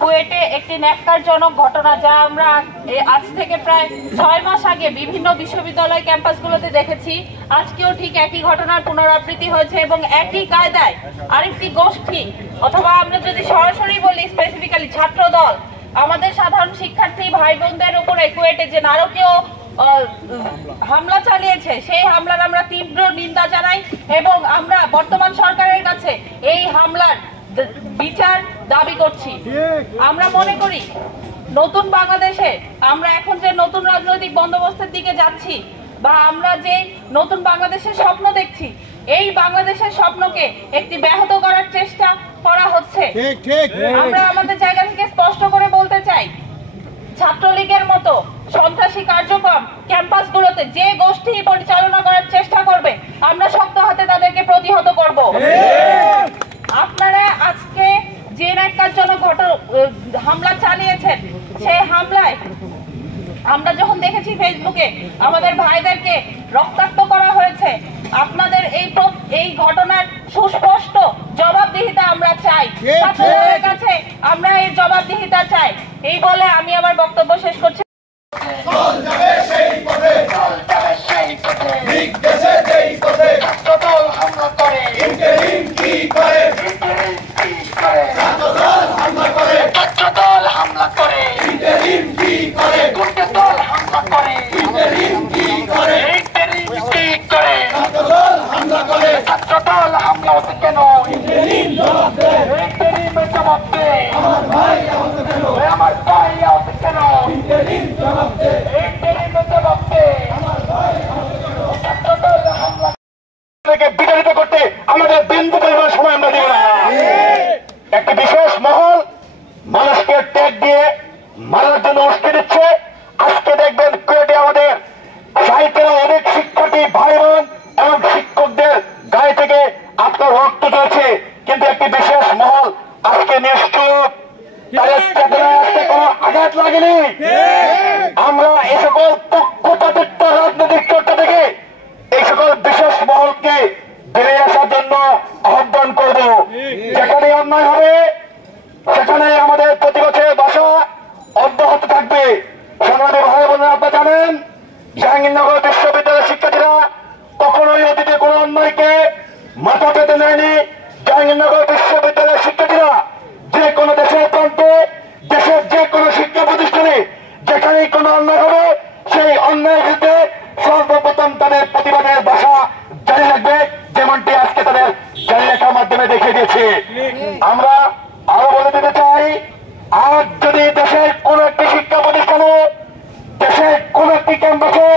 কুয়েটে একটি ন্যাক্কারজনক ঘটনা, যা আমরা আজ থেকে প্রায় 6 মাস আগে বিভিন্ন বিশ্ববিদ্যালয় ক্যাম্পাসগুলোতে দেখেছি। আজকেও ঠিক একই ঘটনার পুনরাবৃত্তি হয়েছে এবং একই কায়দায় আরেকটি গোষ্ঠী, অথবা আমরা যদি সরাসরি বলি স্পেসিফিক্যালি ছাত্র দল, আমাদের সাধারণ শিক্ষার্থী ভাই বোনদের উপরে কুয়েটে যে নারকীয় হামলা চালিয়েছে, সেই হামলার আমরা তীব্র নিন্দা জানাই এবং আমরা বর্তমান সরকারের কাছে এই হামলার বিচার দাবি করছি। আমরা মনে করি নতুন বাংলাদেশে আমরা এখন যে নতুন রাজনৈতিক বন্দোবস্তের দিকে যাচ্ছি, বা আমরা যে নতুন বাংলাদেশের স্বপ্ন দেখছি, এই বাংলাদেশের স্বপ্নকে একটি ব্যাহত করার চেষ্টা করা হচ্ছে। আমরা আমাদের জায়গা থেকে স্পষ্ট করে বলতে চাই, ছাত্রলীগের মতো সন্ত্রাসী কার্যক্রম ক্যাম্পাসগুলোতে যে গোষ্ঠী পরিচালনা করার চেষ্টা করবে, আমরা শক্ত হাতে তাদেরকে প্রতিহত করব। আপনারা আজকে যে ন্যাক্কারজনক হামলা চালিয়েছেন, সেই হামলায় আমরা যখন দেখেছি ফেসবুকে আমাদের ভাইদেরকে রক্তাক্ত করা হয়েছে, আপনাদের এই ঘটনার সুস্পষ্ট জবাবদিহিতা আমরা চাই। ছাত্রদের কাছে আমরা এই জবাবদিহিতা চাই। এই বলে আমি আমার বক্তব্য শেষ করছি। বিতাড়িত করতে আমাদের বিন্দু পরিমাণ সময় আমরা দেব না। একটি বিশেষ মহল মানুষকে ট্যাগ দিয়ে মারার জন্য উস্কে দিচ্ছে। আজকে দেখবেন কুয়েটে আমাদের সাহিত্যের অনেক শিক্ষার্থী ভাই বোন এবং শিক্ষকদের গায়ে থেকে আপনার রক্ত চলছে, কিন্তু একটি বিশেষ মহল আজকে নিশ্চুপ, তাদের চেতনায় আজকে কোনো আঘাত লাগেনি। আমরা এই সকল পক্ষপাতিত্ব রাজনৈতিক চর্চা থেকে এই সকল বিশেষ মহলকে বেরিয়ে আসার জন্য আহ্বান করব। যেখানে অন্যায় হবে সেখানে আমাদের প্রতিবাদের ভাষা অব্যাহত থাকবে। সংগ্রামী ভাই বোনেরা, আপনারা জানেন জাহাঙ্গীরনগর বিশ্ববিদ্যালয়ের শিক্ষার্থীরা কখনোই অতীতে কোনো অন্যায়কে মাথা পেতে নেয়নি। জাহাঙ্গীরনগর বিশ্ববিদ্যালয়ের শিক্ষার্থীরা যে কোনো দেশের প্রান্তে, দেশের যে কোনো শিক্ষা প্রতিষ্ঠানে যেখানেই কোনো অন্যায় হবে, সেই অন্যায়ের বিরুদ্ধে সর্বপ্রথম তাদের প্রতিবাদের ভাষা জারি রাখবে, যেমনটি আজকে তাদের জারি রাখার মাধ্যমে দেখিয়ে দিয়েছে। আমরা আরো বলে দিতে চাই, আজ যদি দেশের কোন একটি শিক্ষা প্রতিষ্ঠানে, দেশের কোন একটি ক্যাম্পাসে